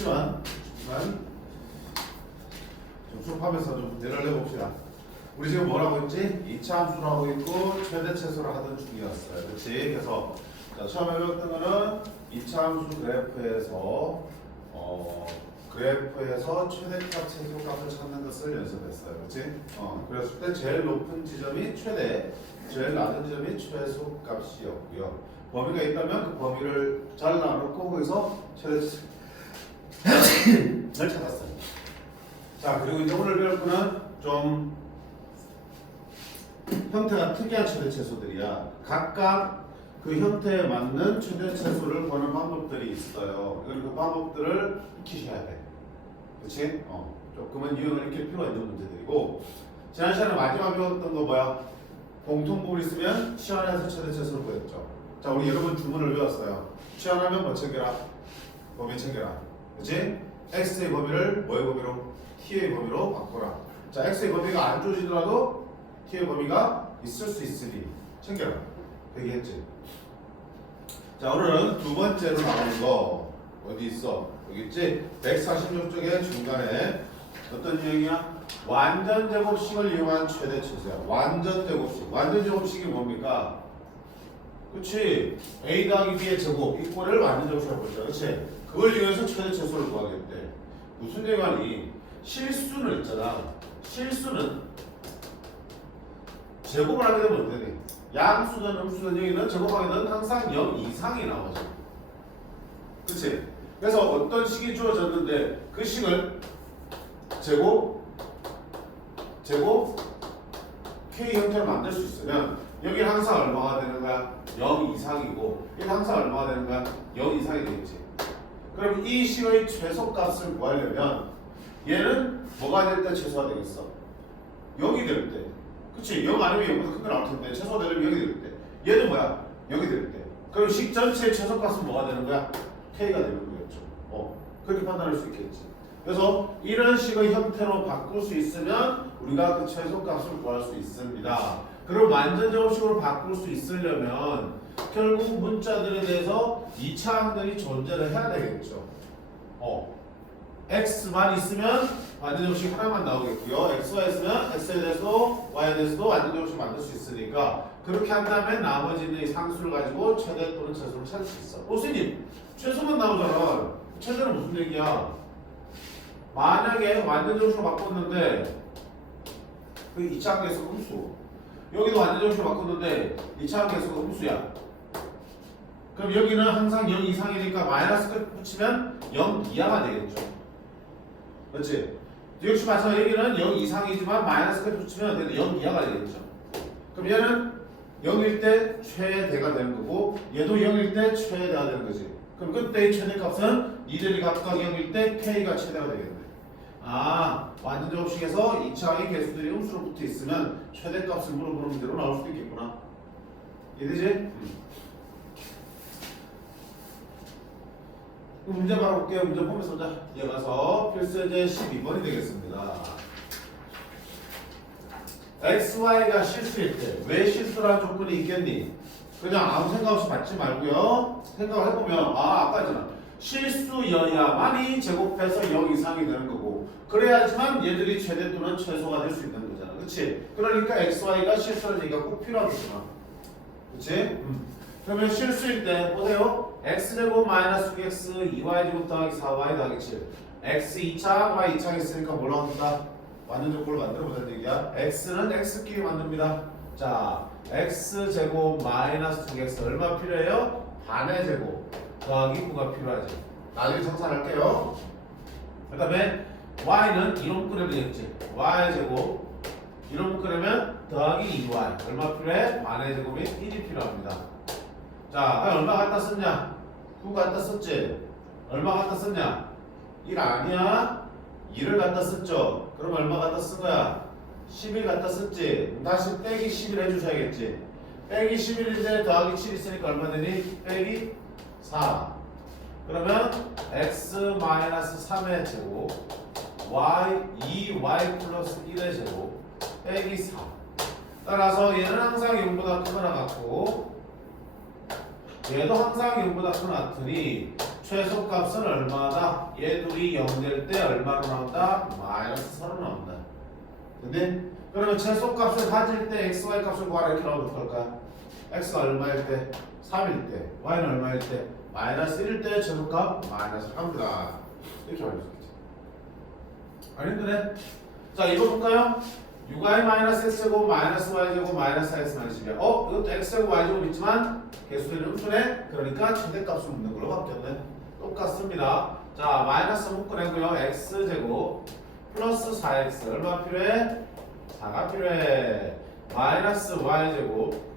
쉽지만 쉽지만 좀 수업하면서 좀 문제를 내봅시다. 우리 지금 뭐라고 했지? 이차 함수를 하고 있고 최대 최소를 하던 중이었어요. 그렇지? 그래서 자, 처음에 배웠던 거는 이차 함수 그래프에서 어, 그래프에서 최대값 최소값을 찾는 것을 연습했어요. 그렇지? 어, 그랬을 때 제일 높은 지점이 최대, 제일 낮은 지점이 최소값이었고요. 범위가 있다면 그 범위를 잘 나누고 거기서 최대 를 찾았어요. 자 그리고 이제 오늘 배울 거는 좀 형태가 특이한 최대 최소들이야. 각각 그 형태에 맞는 최대 최소를 보는 방법들이 있어요. 그리고 그 방법들을 익히셔야 돼. 그렇지? 어. 조금은 유형을 익힐 필요가 있는 문제들이고 지난 시간에 마지막 배웠던 거 뭐야? 공통분을 있으면 치환해서 최대 최소를 구했죠. 자 우리 여러분 주문을 외웠어요. 치환하면 뭐 챙겨라? 범위 챙겨라. 그렇지? x의 범위를 뭐의 범위로? t의 범위로 바꿔라. 자 x의 범위가 안 주어지더라도 t의 범위가 있을 수 있으니 챙겨라. 얘기했지. 자 오늘은 두 번째로 나오는 거 어디 있어? 여기 있지? 146쪽의 중간에 어떤 유형이야? 완전 제곱식을 이용한 최대 최소야. 완전 제곱식. 완전 제곱식이 뭡니까? 그치? a 더하기 b의 제곱 이꼴을 완전 제곱식이라고 보죠. 그치? 그걸 이용해서 최대 최소를 구하겠대. 무슨 얘기하니? 실수는 있잖아. 실수는 제곱을 하게 되면 어떻게 돼? 양수든 음수든 여기는 제곱하게 되면 항상 0 이상이 나오죠. 그치? 그래서 어떤 식이 주어졌는데 그 식을 제곱, 제곱, K 형태로 만들 수 있으면 여기 항상 얼마가 되는 거야? 0 이상이고 여기 항상 얼마가 되는 거야? 0 이상이 되겠지. 그럼 이 식의 최소값을 구하려면 얘는 뭐가 될 때 최소가 되겠어? 0이 될 때. 그치? 0 아니면 0보다 큰거 나올 텐데 최소가 되려면 0이 될 때. 얘는 뭐야? 0이 될 때. 그럼 식 전체의 최소값은 뭐가 되는 거야? K가 되는 거겠죠. 어, 그렇게 판단할 수 있겠지. 그래서 이런 식의 형태로 바꿀 수 있으면 우리가 그 최소값을 구할 수 있습니다. 그럼 완전 제곱식으로 바꿀 수 있으려면 결국 문자들에 대해서 이차항들이 존재를 해야 되겠죠. 어, x만 있으면 완전 제곱식 하나만 나오겠고요. x가 있으면 x에 대해서도 y에 대해서도 완전 제곱식 만들 수 있으니까 그렇게 한다면 나머지는 이 상수를 가지고 최대 또는 최소를 찾을 수 있어. 오, 스님 최소만 나오잖아. 최대는 무슨 얘기야? 만약에 완전 제곱식으로 바꿨는데 그 2차 계속 음수 여기도 완전 제곱식으로 바꿨는데 2차 계속 음수야. 그럼 여기는 항상 0 이상이니까 마이너스 끝 붙이면 0 이하가 되겠죠. 그렇지? 역시 마찬가지 여기는 0 이상이지만 마이너스 끝 붙이면 0 이하가 되겠죠. 그럼 얘는 0일 때 최대가 되는 거고 얘도 0일 때 최대가 되는 거지. 그럼 그때의 최대값은 이들이 각각 0일 때 K가 최대가 되겠네. 아, 완전 제곱식에서 2차의 개수들이 음수로 붙어 있으면 최대값을 물어보는 문제로 나올 수도 있겠구나. 이해되지? 음. 그럼 문제 바로 볼게요. 문제 보면서 보자. 이어가서 필수제 12번이 되겠습니다. XY가 실수일 때 왜 실수라는 조건이 있겠니? 그냥 아무 생각 없이 받지 말고요. 생각을 해보면 아 아까 있잖아. 실수여야만이 제곱해서 0 이상이 되는 거고 그래야지만 얘들이 최대 또는 최소가 될 수 있는 거잖아. 그치? 그러니까 XY가 실수라는 얘기가 꼭 필요하겠구나. 그치? 음. 그러면 실수일 때 보세요. x제곱 마이너스 6x 2y제곱 더하기 4y 더하기 7 x 2차 y 2차 있으니까 뭘로 합니다? 완전 조건을 만들어 보자는 얘기야. x는 x끼리 만듭니다. 자, x제곱 마이너스 2x 얼마 필요해요? 반의 제곱 더하기 9가 필요하지. 나중에 정산할게요. 그 다음에 y는 이놈 끄면 되겠지. y제곱 이놈 끄면 더하기 2y 얼마 필요해? 반의 제곱이 1이 필요합니다. 자, 아, 얼마 갖다 썼냐? 9 갖다 썼지? 얼마 갖다 썼냐? 1 아니야? 2를 갖다 썼죠? 그럼 얼마 갖다 쓴 거야? 11 갖다 썼지? 다시 빼기 11 해주셔야겠지? 빼기 11인데 더하기 7 있으니까 얼마 되니? 빼기 4 그러면 x-3의 제곱 y 2y 플러스 1의 제곱 빼기 4 따라서 얘는 항상 0보다 크거나 같고 얘도 항상 0보다 큰 같으니 최소값은 얼마다? 얘 둘이 0 될 때 얼마로 나온다? 마이너스 4로 나온다. 근데 그러면 최소값을 가질 때 x, y 값을 구하라 이렇게 나오면 어떨까? x가 얼마일 때? 3일 때. y는 얼마일 때? 마이너스 1일 때 최소값 마이너스 3이다. 이렇게 말할 수 있겠지. 안 힘드네? 자 이거 볼까요? 6i 마이너스 x제곱 마이너스 y제곱 마이너스 x 마이너스 1이야. 어? 이것도 x제곱 y제곱 있지만 개수들이 음수네? 그러니까 최대값을 묻는 걸로 바뀌었네. 똑같습니다. 자 마이너스 묶어내고요. x제곱 플러스 4x 얼마 필요해? 4가 필요해. 마이너스 y제곱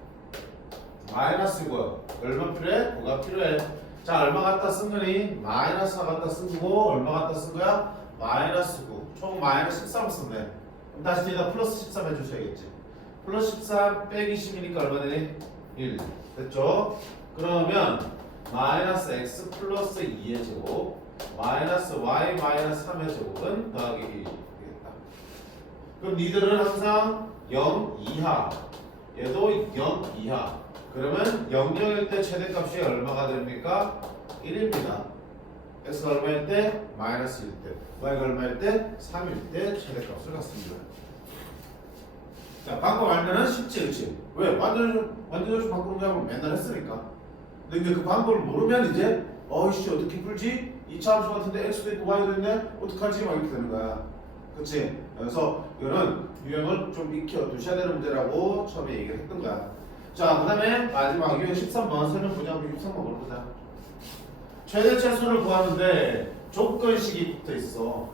마이너스 9 얼마 필요해? 9가 필요해. 자 얼마 갖다 쓴 거니? 마이너스 4 갖다 쓴 거고 얼마 갖다 쓴 거야? 마이너스 9. 총 마이너스 13 썼네. 그럼 다시 뒤에다 플러스 13 해주셔야겠지. 플러스 13 빼기 10이니까 얼마 되니? 1. 됐죠? 그러면 마이너스 x 플러스 2의 제곱 마이너스 y 마이너스 3의 제곱은 더하기 1이 되겠다. 그럼 니들은 항상 0 이하 얘도 0 이하 그러면 0, 0일 때 최대값이 얼마가 됩니까? 1입니다. x가 얼마일 때? 마이너스 1일 때 y가 얼마일 때? 3일 때 최대값을 갖습니다. 자 방법 알면은 쉽지 그렇지? 왜? 완전 완전 조식 바꾸는 거 하면 맨날 했으니까. 근데 그 방법을 모르면 이제 어이씨 어떻게 풀지? 2차 함수 같은데 x도 있고 y도 있네? 어떡하지? 막 이렇게 되는 거야. 그치? 그래서 이거는 유형을 좀 익혀 두셔야 되는 문제라고 처음에 얘기를 했던 거야. 자, 그 다음에 마지막 유형 13번 설명 보자. 우리 13번 보자. 최대 최소를 구하는데 조건식이 붙어 있어.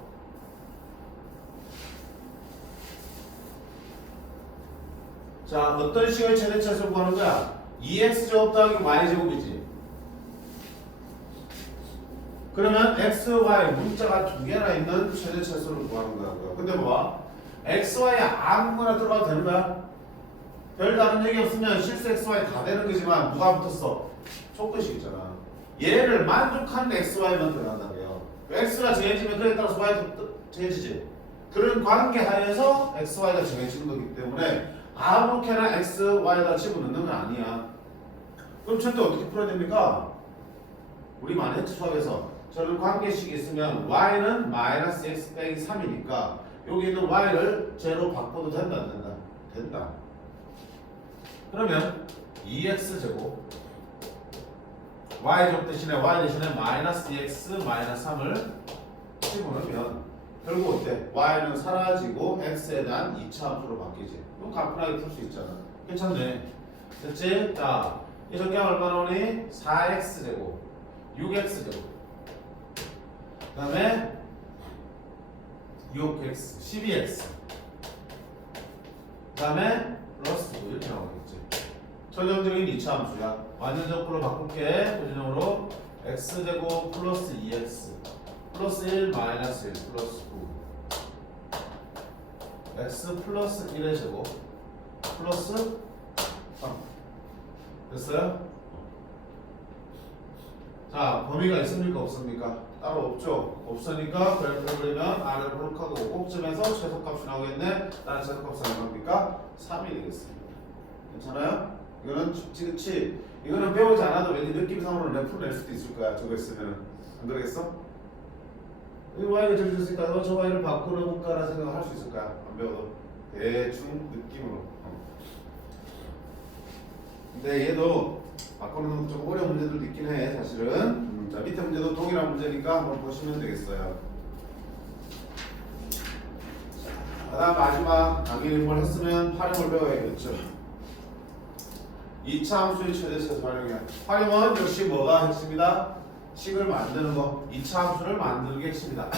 자, 어떤 식의 최대 최소를 구하는 거야? 2x 제곱 더하기 y 제곱이지. 그러면 x, y 문자가 두 개나 있는 최대 최소를 구하는 거야. 근데 뭐 x, y 아무거나 들어가도 되는 거야? 별 다른 얘기 없으면 실수 x, y 다 되는 거지만 누가 붙었어? 조건식 있잖아. 얘를 만족하는 x, y만 들어간다고요. x가 정해지면 그에 따라서 y도 정해지지. 그런 관계 하에서 x, y가 정해지는 거기 때문에 아무렇게나 x, y에다 집어넣는 건 아니야. 그럼 절대 어떻게 풀어야 됩니까? 우리 많이 수학에서 저런 관계식이 있으면 y는 마이너스 x 빼기 3이니까 여기 있는 y를 제로 바꿔도 된다 안 된다? 된다. 그러면 2x 제곱 y 제곱 대신에 y 대신에 마이너스 2x 마이너스 3을 집어넣으면 결국 어때? y는 사라지고 x에 대한 2차 함수로 바뀌지. 그럼 간편하게 풀 수 있잖아. 괜찮네. 됐지? 자, 이 전개가 얼마 나 오니? 4x 제곱 6x 제곱 그 다음에 6x 12x 그 다음에 플러스 9 이렇게 나오겠지 전형적인 2차 함수야 완전 적으로 바꿀게 고전형으로 x제곱 플러스 2x 플러스 1 마이너스 1 플러스 9 x 플러스 1의 제곱 플러스 3 됐어요? 자, 범위가 있습니까? 없습니까? 따로 없죠? 없으니까 그래프를 그리면 아래로 홀하고 꼭점에서 최소값이 나오겠네. 다른 최소값은 얼마입니까? 3이 되겠습니다. 괜찮아요? 이거는 그치? 이거는 배우지 않아도 왠지 느낌상으로 내 풀어낼 수도 있을 거야. 저거 있으면. 안 그러겠어? 이 y가 정해졌으니까 어, 저 y를 바꾸는 볼까라는 생각을 할 수 있을 거야. 안 배워도. 대충 느낌으로. 어. 근데 얘도 바꾸는 좀 어려운 문제들도 있긴 해 사실은 음, 자 밑에 문제도 동일한 문제니까 한번 보시면 되겠어요 자, 다음 마지막 뭘 했으면 활용을 배워야겠죠. 2차 함수의 최대체에서 활용이야. 활용은 역시 뭐가 핵심이다? 식을 만드는 거. 2차 함수를 만드는 게 핵심이다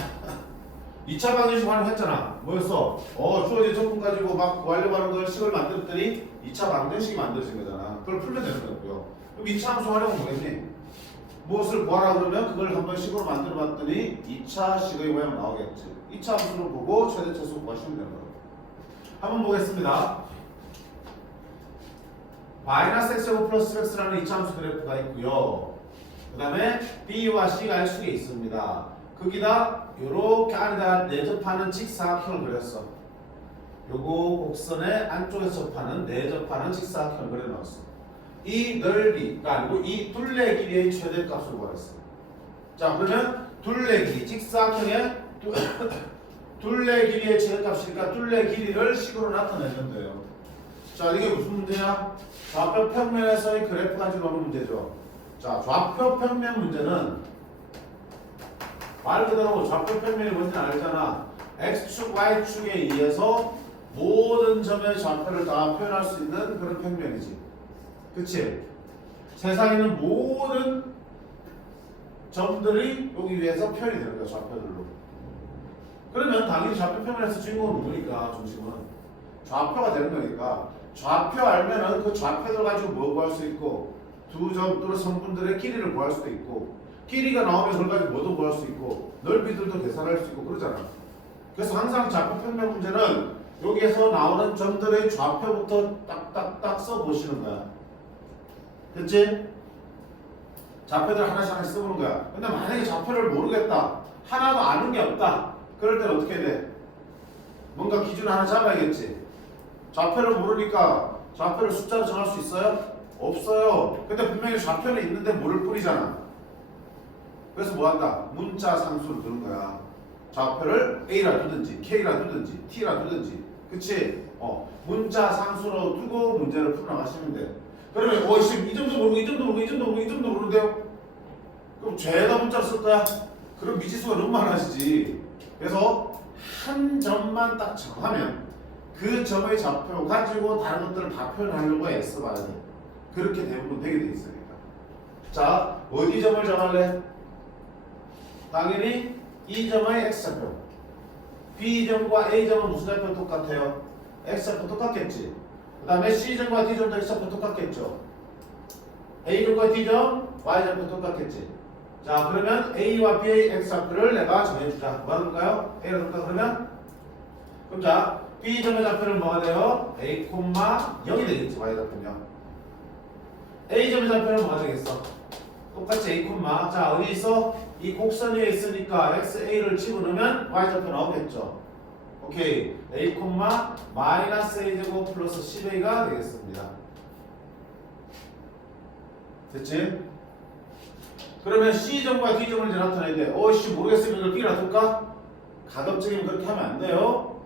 2차 방정식 활용했잖아. 뭐였어? 어 주어진 조건 가지고 막 구하려고 하는 걸 식을 만들었더니 2차 방정식이 만들어진 거잖아. 그걸 풀면 되는 거고요. 그럼 2차 함수 활용은 뭐겠니? 무엇을 구하라 그러면 그걸 한번 식으로 만들어 봤더니 2차 식의 모양 나오겠지. 2차 함수를 보고 최대 차수 구하시면 되는 거예요 한번 보겠습니다. 마이너스 x제곱 플러스 x라는 2차 함수 그래프가 있고요. 그 다음에 b와 c가 일축에 있습니다. 거기다 요렇게 안에다 내접하는 직사각형을 그렸어. 요거 곡선의 안쪽에서 접하는 내접하는 직사각형을 그려놨어 이 넓이가 아니고 이 둘레 길이의 최대값을 구했어. 자 그러면 둘레 길이 직사각형의 두- 둘레 길이의 최대값이니까 둘레 길이를 식으로 나타내면 돼요. 자 이게 무슨 문제야? 좌표 평면에서의 그래프 가지고 노는 문제죠. 자 좌표 평면 문제는 말 그대로 좌표 평면이 뭔지는 알잖아. x축, y축에 의해서 모든 점의 좌표를 다 표현할 수 있는 그런 평면이지. 그치? 세상에 있는 모든 점들이 여기 위에서 표현이 되는 거야, 좌표들로. 그러면 당연히 좌표 평면에서 주인공은 누구니까, 중심은? 좌표가 되는 거니까. 좌표 알면은 그 좌표들 가지고 뭐 구할 수 있고, 두 점 또는 성분들의 길이를 구할 수도 있고, 길이가 나오면 그걸 가지고 뭐도 구할 수 있고, 넓이들도 계산할 수 있고, 그러잖아. 그래서 항상 좌표 평면 문제는 여기에서 나오는 점들의 좌표부터 딱딱딱 써보시는 거야. 됐지? 좌표들 하나씩 하나씩 써보는 거야. 근데 만약에 좌표를 모르겠다. 하나도 아는 게 없다. 그럴 때는 어떻게 해야 돼? 뭔가 기준 하나 잡아야겠지. 좌표를 모르니까 좌표를 숫자로 정할 수 있어요? 없어요. 근데 분명히 좌표는 있는데 모를 뿐이잖아. 그래서 뭐 한다? 문자 상수를 두는 거야. 좌표를 A라 두든지 K라 두든지 T라 두든지 그치? 어 문자 상수로 두고 문제를 풀어나가시면 돼 그러면 어이씨 이 점도 모르고 이 점도 모르고 이 점도 모르고 이 점도 모르는데요? 그럼 죄다 문자를 쓸 거야? 그럼 미지수가 너무 많아지지 그래서 한 점만 딱 정하면 그 점의 좌표 가지고 다른 것들을 다 표현하려고 애써봐야 돼 그렇게 대부분 되게 돼 있으니까 자 어디 점을 정할래? 당연히 이 점의 x좌표 B점과 A점은 무슨 좌표 똑같아요? x좌표 똑같겠지 그 다음에 C점과 D점도 x좌표 똑같겠죠 A점과 D점 y좌표 똑같겠지 자 그러면 A와 B의 x좌표를 내가 정해주자 뭐 하는 걸까요? A를 볼까 그러면 그럼 자 B점의 좌표는 뭐가 돼요? A, 0이 되겠지 y좌표는요 A점의 좌표는 뭐가 되겠어? 똑같이 A, 자 어디 있어? 이 곡선 위에 있으니까 XA를 집어넣으면 Y좌표 나오겠죠. 오케이. A, 마이너스 A제곱 플러스 10A가 되겠습니다. 됐지? 그러면 C점과 D점을 이제 나타내는데 어씨 모르겠으면 이걸 B라 둘까? 가급적이면 그렇게 하면 안 돼요.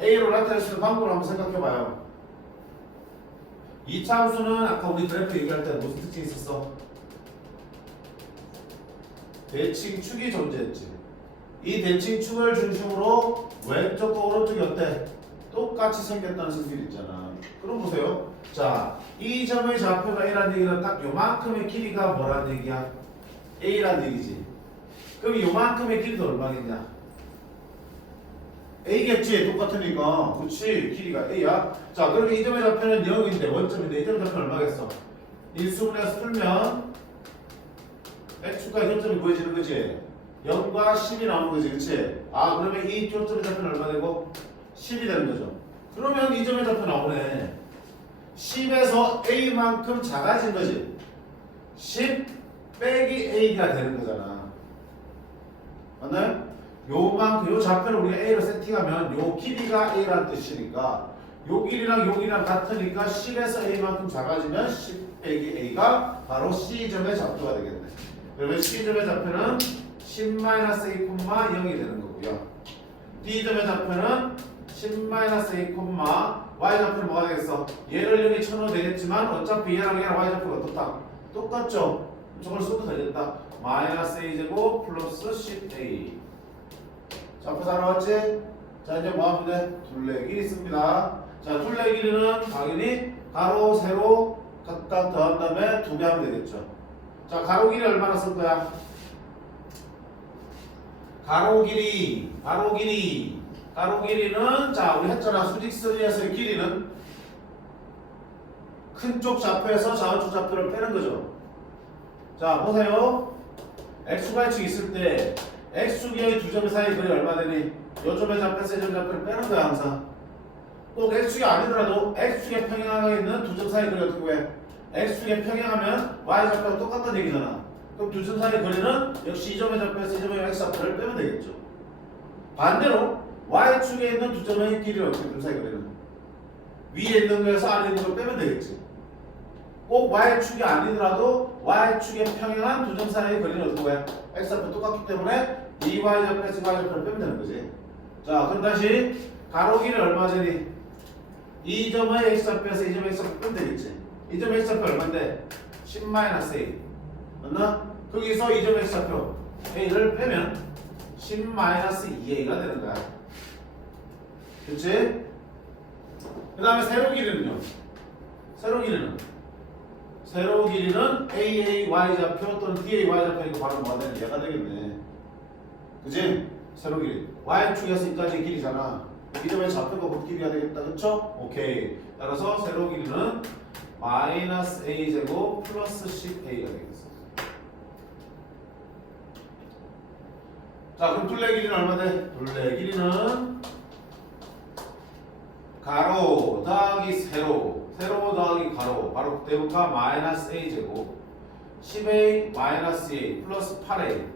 A로 나타낼 수 있는 방법을 한번 생각해봐요. 이 차 함수는 아까 우리 그래프 얘기할 때 무슨 특징이 있었어? 대칭 축이 존재했지. 이 대칭 축을 중심으로 왼쪽과 오른쪽이 어때? 똑같이 생겼다는 성질 있잖아. 그럼 보세요. 자, 이 점의 좌표가 A란 얘기는 딱 요만큼의 길이가 뭐란 얘기야? A란 얘기지. 그럼 요만큼의 길이도 얼마겠냐? A겠지. 똑같으니까. 그치. 길이가 A야. 자, 그러면 이 점의 좌표는 0인데 원점인데 이 점의 좌표는 얼마겠어? 인수분해서 풀면 x축과 교점이 구해지는 거지. 0과 10이 나오는 거지. 그치? 아, 그러면 이 교점의 좌표는 얼마 되고? 10이 되는 거죠. 그러면 이 점의 좌표 나오네. 10에서 a만큼 작아진 거지. 10 빼기 a가 되는 거잖아. 맞나요? 요만큼, 요 좌표를 우리가 a로 세팅하면 요 길이가 a라는 뜻이니까 요 길이랑 요 길이랑 같으니까 10에서 a만큼 작아지면 10 빼기 a가 바로 c점의 좌표가 되겠네. 그러면 C점의 좌표는 10-A,0이 되는 거고요. D점의 좌표는 10-A, Y 좌표는 뭐가 되겠어? 얘를 0이 쳐넣어도 되겠지만 어차피 얘랑 얘랑 Y 좌표가 어떻다? 똑같죠? 저걸 써도 되겠다. 마이너스 A제곱 플러스 10A 좌표 다 나왔지? 자 이제 뭐 하면 돼? 둘레 길이 씁니다. 자 둘레 길이는 당연히 가로, 세로 각각 더한 다음에 두 배 하면 되겠죠. 자, 가로 길이 얼마나 쓸 거야? 가로 길이, 가로 길이, 가로 길이는 자, 우리 했잖아. 수직선에서의 길이는 큰 쪽 좌표에서 좌우쪽 좌표를 빼는 거죠. 자, 보세요. xy축 있을 때 x축의 두 점 사이 거리 얼마 되니? 요 점의 좌표에서 이 점의 좌표를 빼는 거야, 항상. 꼭 x축이 아니더라도 x축에 평행하게 있는 두 점 사이 거리 어떻게 구해? x축에 평행하면 y좌표가 똑같다는 얘기잖아. 그럼 두점 사이 거리는 역시 이 점의 좌표에서 이 점의 x좌표를 빼면 되겠죠. 반대로 y축에 있는 두 점의 길이 어떻게 두 사이 거리는 위에 있는 거에서 아래 있는 걸 빼면 되겠지. 꼭 y축이 아니더라도 y축에 평행한 두 점 사이의 거리는 어떤 거야? x좌표 똑같기 때문에 이 y좌표에서 y좌표를 빼면 되는 거지. 자, 그럼 다시 가로 길이 얼마짜리? 이 점의 x좌표에서 이 점의 x좌표 빼면 되겠지. 이 점의 x좌표 얼마인데? 10-a. 맞나? 거기서 이 점의 x좌표 a를 빼면 10-2a가 되는 거야. 그치? 그 다음에 세로 길이는요? 세로 길이는? 세로 길이는 AA Y좌표 또는 DA Y좌표니까 바로 뭐가 되는 얘가 되겠네. 그지? 세로 길이. Y축에서 여기까지 길이잖아. 이 점의 좌표가 그 길이가 되겠다. 그쵸? 오케이. 따라서 세로 길이는 마이너스 A제곱 플러스 10A가 되겠어. 자, 그럼 둘레 길이는 얼마 돼? 둘레 길이는 가로 더하기 세로 세로 더하기 가로 바로 대북화 마이너스 a 제곱 10a 마이너스 a 플러스 8a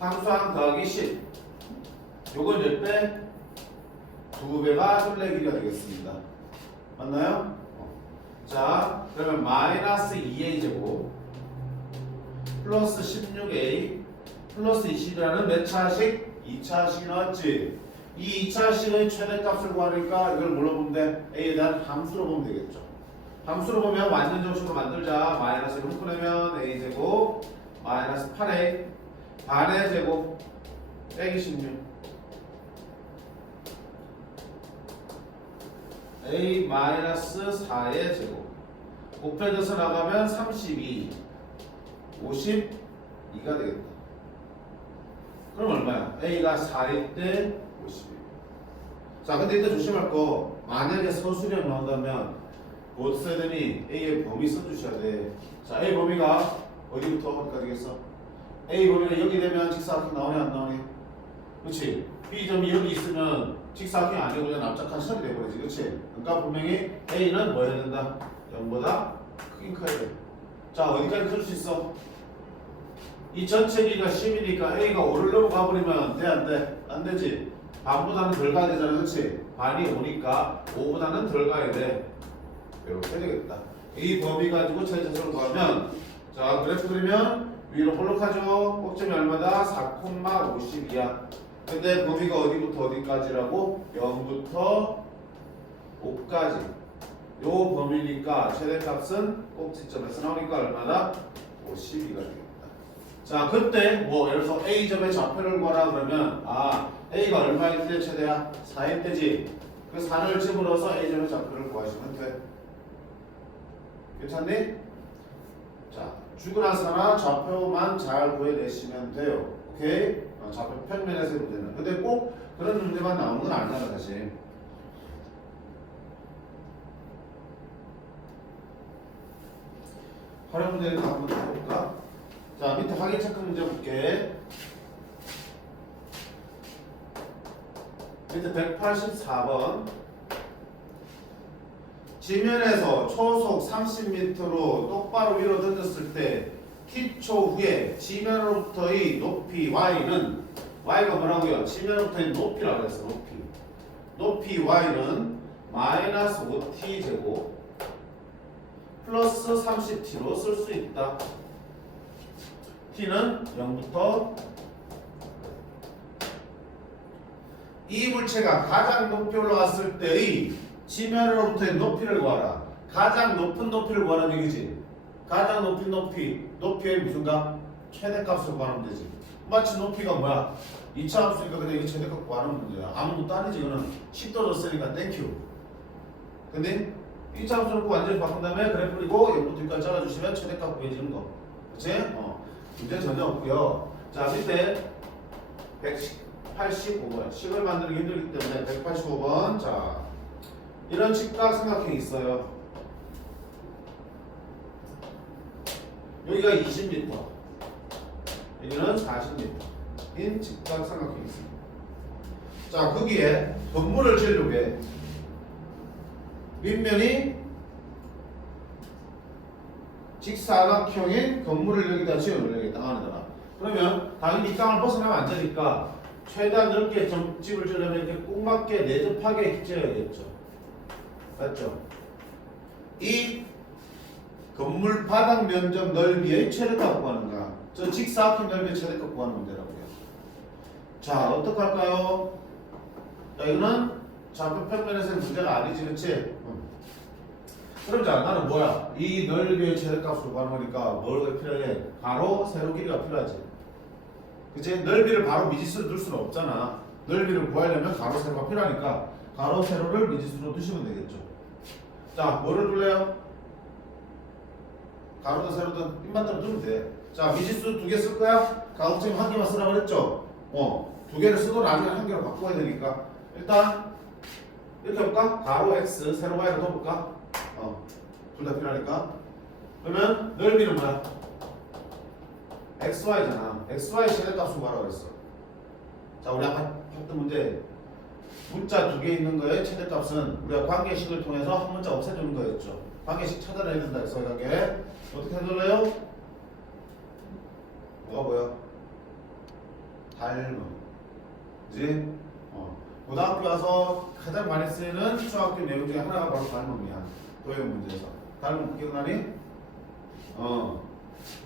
상수항 더하기 10 요건 몇 배? 두 배가 둘레 길이가 되겠습니다 맞나요? 어. 자 그러면 마이너스 2a 제곱 플러스 16a 플러스 20이라는 몇 차식? 2차식이 나왔지 이 2차식의 최대값을 구하니까 이걸 뭘로 보면 돼? a에 대한 함수로 보면 되겠죠. 함수로 보면 완전 정식으로 만들자. 마이너스를 묶어내면 a제곱 마이너스 8a 반의 제곱 빼기 16 a 마이너스 4의 제곱 곱해져서 나가면 32 52가 되겠다. 그럼 얼마야? a가 4일 때 50. 자, 근데 이때 조심할 거 만약에 서술형 나온다면 곧 써야 되니 A의 범위 써주셔야 돼. 자, A 범위가 어디부터 어디까지겠어? A 범위가 여기 되면 직사각형 나오니 안 나오니? 그렇지? B 점이 여기 있으면 직사각형이 아니고 그냥 납작한 선이 돼버리지, 그렇지? 그러니까 분명히 A는 뭐 해야 된다? 0보다 크긴 커야 돼. 자, 어디까지 클 수 있어? 이 전체 길이가 10이니까 A가 5를 넘어가 버리면 돼, 안 돼? 안 되지? 반보다는 덜 가야 되잖아, 그렇지? 반이 오니까 5보다는 덜 가야 돼. 이렇게 되겠다. 이 범위 가지고 최저수를 구하면 자 그래프 그리면 위로 볼록하죠? 꼭점이 얼마다? 4,52야. 근데 범위가 어디부터 어디까지라고? 0부터 5까지. 요 범위니까 최대값은 꼭지점에서 나오니까 얼마다? 52가 되겠다. 자 그때 뭐 예를 들어서 A점의 좌표를 구하라 그러면 아 A가 얼마일 때 최대야? 4일 때지 그 4를 집어넣어서 A점의 좌표를 구하시면 돼 괜찮니? 자 주고 나서나 좌표만 잘 구해내시면 돼요 오케이? 어, 좌표 평면에서의 문제는 근데 꼭 그런 문제만 나오는 건 아니잖아 사실 활용 문제를 한번 해볼까? 자 밑에 확인 체크 문제 볼게. 밑에 184번. 지면에서 초속 30m로 똑바로 위로 던졌을 때 T초 후에 지면으로부터의 높이 y는 y가 뭐라고요? 지면으로부터의 높이라고 했어 높이. 높이 y는 마이너스 5t 제곱 플러스 30t로 쓸 수 있다 t는 0부터 이 물체가 가장 높이 올라갔을 때의 지면으로부터의 높이를 구하라. 가장 높은 높이를 구하라는 얘기지. 가장 높은 높이, 높이의 무슨 값? 최대값을 구하면 되지. 마치 높이가 뭐야? 2차 함수니까 그냥 이게 최대값 구하는 문제야. 아무것도 아니지. 이거는 10도 줬으니까 땡큐. 근데 1차 함수 놓고 완전히 바꾼 다음에 그래프 그리고 0부터 6까지 잘라주시면 최대값 구해지는 거. 그치? 어. 문제 전혀 없고요. 자, 밑에 185번. 식을 만들기 힘들기 때문에 185번. 자, 이런 직각 삼각형이 있어요. 여기가 20m, 여기는 40m인 직각 삼각형이 있습니다. 자, 거기에 건물을 해. 밑면이 직사각형인 건물을 여기다 지어놓으려겠다 안에다가 그러면 당연히 이 땅을 벗어나면 안 되니까 최대한 넓게 점, 집을 지으려면 이렇게 꼭 맞게 내접하게 지어야겠죠 맞죠? 이 건물 바닥 면적 넓이의 최대값 구하는 거야. 저 직사각형 넓이의 최대값 구하는 문제라고요. 자, 어떡할까요? 자, 이거는 좌표 평면에서의 문제가 아니지, 그치? 응. 그럼 자, 나는 뭐야? 이 넓이의 최대값을 구하는 거니까 뭐가 필요해? 가로, 세로 길이가 필요하지. 그치? 넓이를 바로 미지수로 둘 수는 없잖아. 넓이를 구하려면 가로, 세로가 필요하니까 가로, 세로를 미지수로 두시면 되겠죠. 자, 뭐를 둘래요? 가로든 세로든 입만 따라 두면 돼. 자, 미지수 두 개 쓸 거야? 가급적 한 개만 쓰라고 그랬죠? 어, 두 개를 쓰고 나중에 한 개로 바꿔야 되니까. 일단, 이렇게 해볼까? 가로 x, 세로 y를 넣어볼까? 어, 둘 다 필요하니까. 그러면 넓이는 뭐야? xy잖아. xy 최대값은 뭐라고 그랬어? 자, 우리 아까 했던 문제. 문자 두 개 있는 거의 최대값은 우리가 관계식을 통해서 한 문자 없애주는 거였죠. 관계식 찾아내야 된다 해서 이렇게 어떻게 해줄래요? 뭐가 뭐야? 닮음. 그지? 어. 고등학교 와서 가장 많이 쓰이는 수학교 내용 중에 하나가 바로 닮음이야. 도형 문제에서. 닮음 기억나니? 어.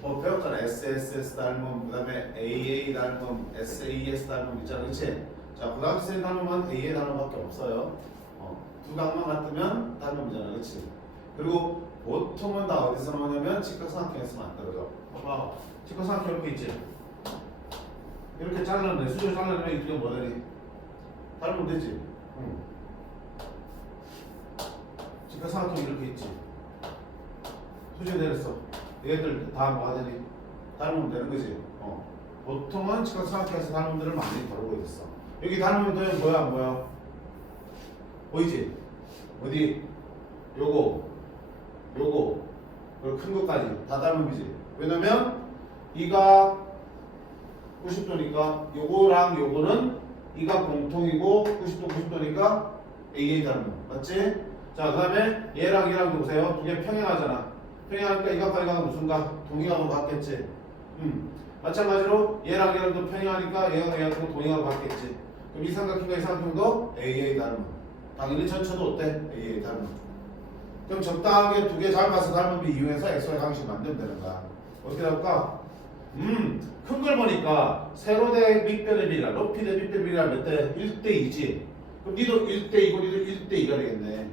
뭐 배웠잖아. SSS 닮음, 그 다음에 AA 닮음, SAS 닮음 있잖아. 그치? 자, 고등학생 닮음은 A의 닮음밖에 없어요. 어. 두 강만 같으면 닮음이잖아. 그치? 그리고 보통은 다 어디서 나오냐면 직각삼각형에서 만들어져. 봐봐. 직각삼각형 있지? 이렇게 잘랐네. 수저 잘라내면 이게 뭐더니? 닮으면 되지? 응. 직각삼각형 이렇게 있지? 수저 내렸어. 얘들 다 뭐하더니? 닮으면 되는 거지? 어. 보통은 직각삼각형에서 닮음들을 많이 다루고 있어. 여기 돼 뭐야 뭐야? 보이지? 어디? 요거 요거 그리고 큰 것까지 다 닮음이지 왜냐면 이가 90도니까 요거랑 요거는 이가 공통이고 90도 90도니까 AA 닮음 맞지? 자 그 다음에 얘랑 얘랑 보세요 두 개 평행하잖아 평행하니까 이각과 이각은 무슨 각? 동의각으로 같겠지 음. 마찬가지로 얘랑 얘랑도 평행하니까 얘랑 얘랑도 동의각으로 같겠지 그럼 이 삼각형과 이 삼각형도 AA 닮음 당연히 전체도 어때? AA 닮음 그럼 적당하게 두개잘 봐서 닮음을 이용해서 XY 방식 만들면 되는 거야. 어떻게 나올까? 음, 큰 걸 보니까 세로 대 밑변의 비례가 높이 대 밑변의 비례가 몇 대? 1대 2지. 그럼 니도 1대 2고 니도 1대 2가 되겠네.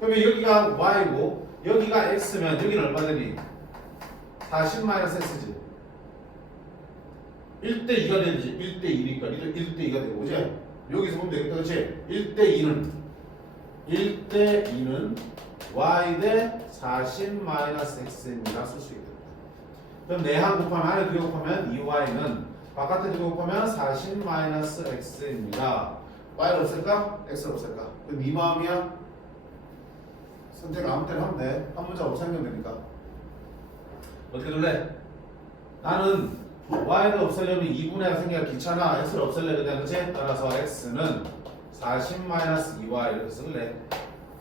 그러면 여기가 Y고 여기가 X면 여기는 얼마 되니? 40 마이너스 X지. 1대 2가 되지. 1대 2니까 니도 1대 2가 되고 그지? 여기서 보면 되겠다. 그렇지? 1대 2는 1대 2는 y 대 40 마이너스 x입니다. 쓸 수 있겠다. 그럼 내항 곱하면 안에 두개 곱하면 2y는 바깥에 두개 곱하면 40 마이너스 x입니다. y를 없앨까? x를 없앨까? 그럼 네 마음이야? 선택 아무 때나 하면 돼. 한 문자 없애면 되니까. 어떻게 둘래? 나는 y를 없애려면 2분의 생기가 귀찮아. x를 없앨래 그냥 그치? 따라서 x는 40 마이너스 2y 이렇게 쓸래.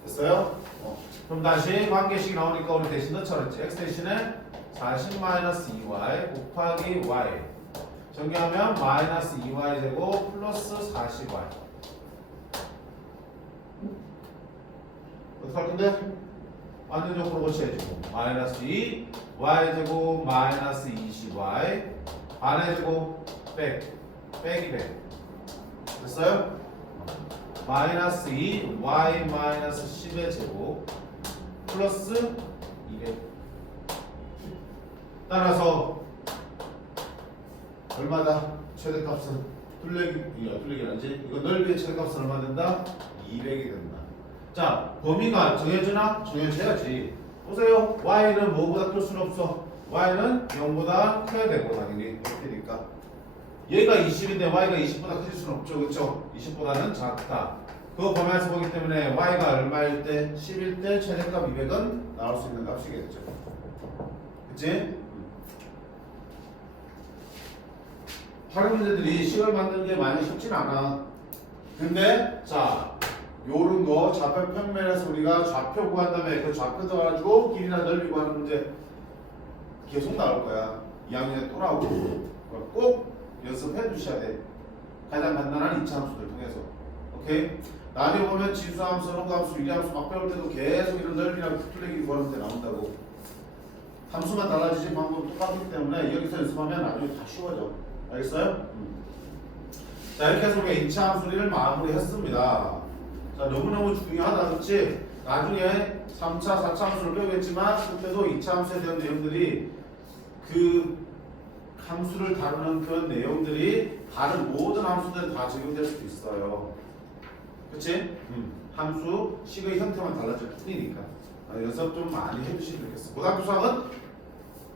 됐어요? 어. 그럼 다시 관계식 나오니까 우리 대신 그랬지. x 대신에 40 마이너스 2y 곱하기 y. 정리하면 마이너스 2y 제곱 플러스 40y. 어떻게 할 건데? 완전적으로 고쳐야지. 뭐. 마이너스 2 y 제곱 마이너스 20y 반의 제곱 백 빼기 100 됐어요? 마이너스 2 y 마이너스 10의 제곱 플러스 200 따라서 얼마다 최대값은 둘레기 이거 둘레기란지 이거 넓이의 최대값은 얼마 된다? 200이 된다 자 범위가 정해지나? 정해져야지 보세요. y는 뭐보다 클 수는 없어 y는 0보다 커야 되고 당연히 높이니까. 얘가 20인데 y가 20보다 커질 수는 없죠. 그렇죠? 20보다는 작다. 그거 범위에서 보기 때문에 y가 얼마일 때? 10일 때 최대값 200은 나올 수 있는 값이겠죠. 그치? 다른 문제들이 식을 만드는 게 많이 쉽진 않아. 근데 자 요런 거 좌표 평면에서 우리가 좌표 구한 다음에 그 좌표 떠가지고 길이나 넓이 구하는 문제 계속 나올 거야 2학년에 또 나오고 꼭 연습해 두셔야 돼 가장 간단한 이차 함수들 통해서 오케이 나중에 보면 지수함수, 허구함수, 위리함수 막 배울 때도 계속 이런 넓이랑 플레기 구하는 때 나온다고. 함수만 달라지지 방법 똑같기 때문에 여기서 연습하면 나중에 다 쉬워져. 알겠어요? 음. 자 이렇게 해서 우리가 2차 함수리를 마무리했습니다. 자 너무너무 중요하다 그렇지? 나중에 3차, 4차 함수를 배우겠지만 그때도 2차 함수에 대한 내용들이 그 함수를 다루는 그런 내용들이 다른 모든 함수들에 다 적용될 수도 있어요. 그치? 음. 함수, 식의 형태만 달라질 뿐이니까 아, 연습 좀 많이 해주시면 좋겠어. 고등학교 수학은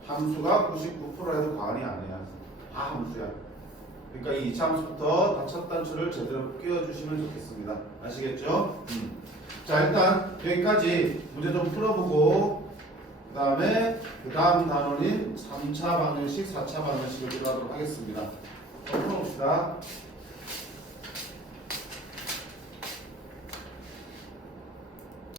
함수가 99% 해도 과언이 아니야. 다 함수야. 그러니까 이 2차 함수부터 다 첫 단추를 제대로 끼워주시면 좋겠습니다. 아시겠죠? 음. 자 일단 여기까지 문제 좀 풀어보고 그 다음에 그 다음 단원인 3차 방정식, 4차 방정식을 들어가도록 하겠습니다. 한번 풀어봅시다.